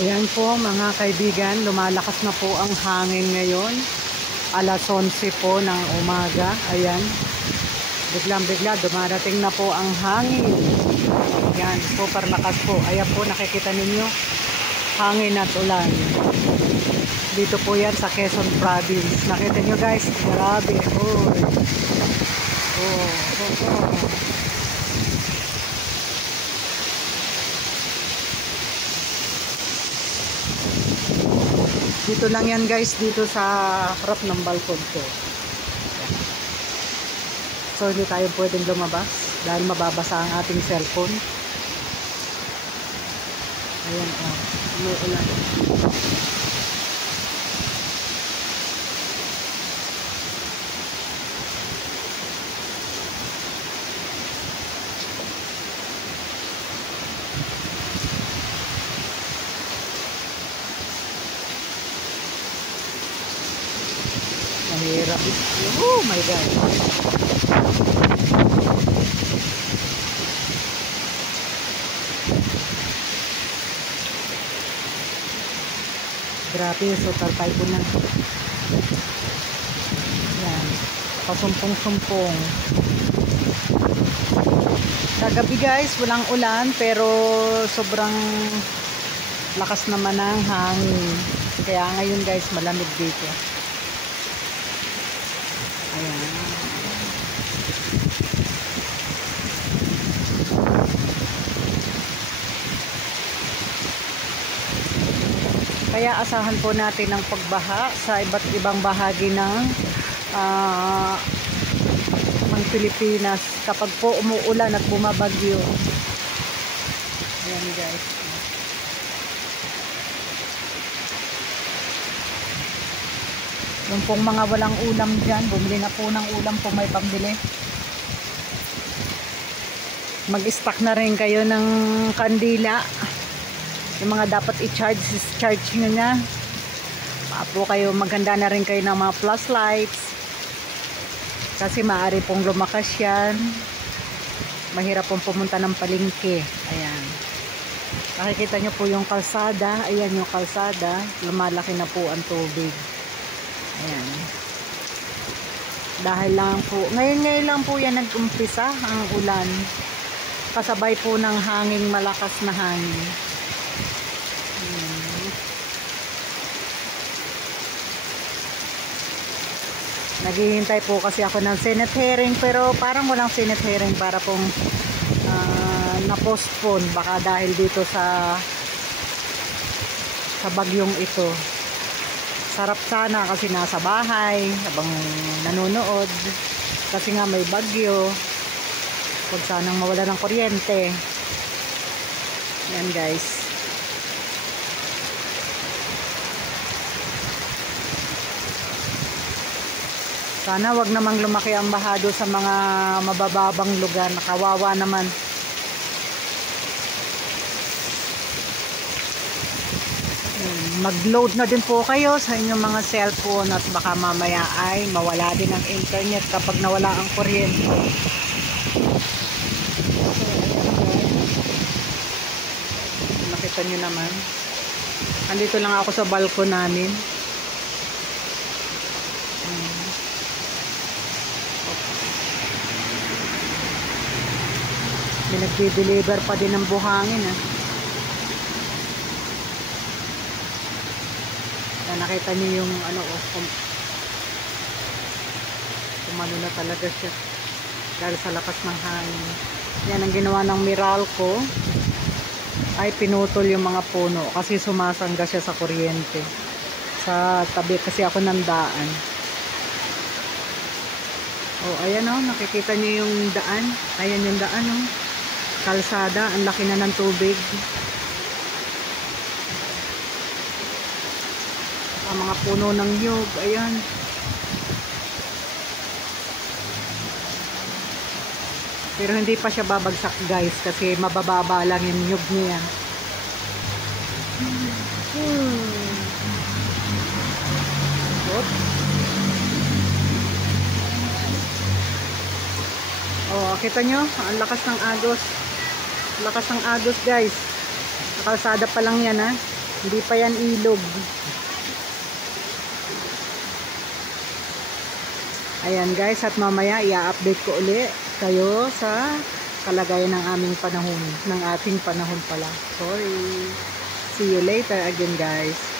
Ayan po mga kaibigan, lumalakas na po ang hangin ngayon. Alas 11 po ng umaga. Ayan, biglang-bigla dumarating na po ang hangin. Ayan, super lakas po. Ayan po, nakikita ninyo, hangin at ulan. Dito po yan sa Quezon Province. Nakita nyo guys, grabe. Dito lang yan guys, dito sa harap ng balkon ko. So hindi tayo pwedeng lumabas dahil mababasa ang ating cellphone. Ayan o, umuulan. Mahirap. Oh my God. Grabe, so tarpay ko na. Yan. Pasumpong-sumpong. Kagabi guys, walang ulan pero sobrang lakas naman ng hangin. Kaya ngayon guys, malamig dito. Ayan. Kaya asahan po natin ang pagbaha sa iba't ibang bahagi ng Pilipinas kapag po umuulan at bumabagyo. Ayan guys. Yung pong mga walang ulam dyan, bumili na po ng ulam kung may pambili. Mag-stock na rin kayo ng kandila. Yung mga dapat i-charge nyo na. Po kayo, maghanda na rin kayo ng mga flashlights. Kasi maaari pong lumakas yan. Mahirap pong pumunta ng palengke. Ayan. Nakikita nyo po yung kalsada. Ayan yung kalsada. Lumalaki na po ang tubig. Ayan. Dahil lang po, ngayon lang po yan nag-umpisa ang ulan. Kasabay po ng hangin, malakas na hangin. Naghihintay po kasi ako ng Senate hearing pero parang walang Senate hearing para pong na-postpone baka dahil dito sa bagyong ito. Sarap sana kasi nasa bahay habang nanonood kasi nga may bagyo. Huwag sanang mawala ng kuryente. Yan guys. Sana wag namang lumaki ang baha sa mga mabababang lugar. Nakawawa naman. Mag-load na din po kayo sa inyong mga cellphone at baka mamaya ay mawala din ang internet kapag nawala ang kuryente. Nakita nyo naman. Andito lang ako sa balkon namin. Nagde-deliver pa din ng buhangin nakita niyo yung ano kumano na talaga siya dahil sa lakas ng hangin. Yan ang ginawa ng Meralco, ay pinutol yung mga puno kasi sumasangga siya sa kuryente sa tabi kasi ako ng daan. Ayan nakikita niyo yung daan. Ayan yung daan kalsada, ang laki na ng tubig. Ang mga puno ng nyug, ayan. Pero hindi pa siya babagsak guys kasi mabababa lang yung nyug niya. Kita nyo, ang lakas ng agos. Lakas ng agos guys. Kalsada pa lang yan Hindi pa yan ilog. Ayan guys, at mamaya i-update ko uli kayo sa kalagayan ng aming panahon, ng ating panahon pala. Sorry. See you later again guys.